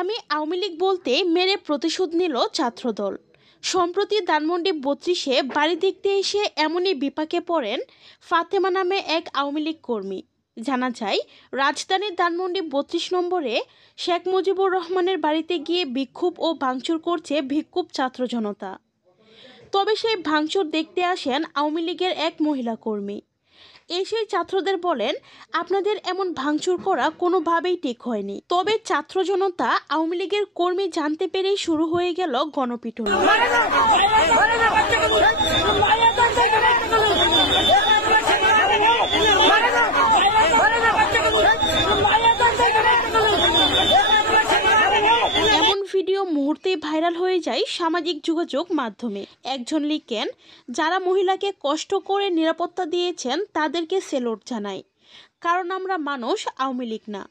আমি আওয়ামী লীগ বলতে মেরে প্রতিশোধ নিল ছাত্রদল। সম্প্রতি ধানমন্ডি ৩২-এ বাড়ি দেখতে এসে এমনই বিপাকে পড়েন ফাতেমা নামে এক আওয়ামী লীগ কর্মী। জানা যায়, রাজধানীর ধানমন্ডি ৩২ নম্বরে শেখ মুজিবুর রহমানের বাড়িতে গিয়ে বিক্ষোভ ও ভাঙচুর করছে বিক্ষুব্ধ ছাত্র জনতা। তবে সেই ভাঙচুর দেখতে আসেন আওয়ামী লীগের এক মহিলা কর্মী। এসে ছাত্রদের বলেন, আপনাদের এমন ভাঙচুর করা কোনোভাবেই ঠিক হয়নি। তবে ছাত্র জনতা আওয়ামী লীগের কর্মী জানতে পেরেই শুরু হয়ে গেল গণপিটুনি। এমন ভিডিও মুহূর্তেই ভাইরাল হয়ে যায় সামাজিক যোগাযোগ মাধ্যমে। একজন লিখেন, যারা মহিলাকে কষ্ট করে নিরাপত্তা দিয়েছেন তাদেরকে সেলুট জানাই, কারণ আমরা মানুষ, আওয়ামী লীগ না।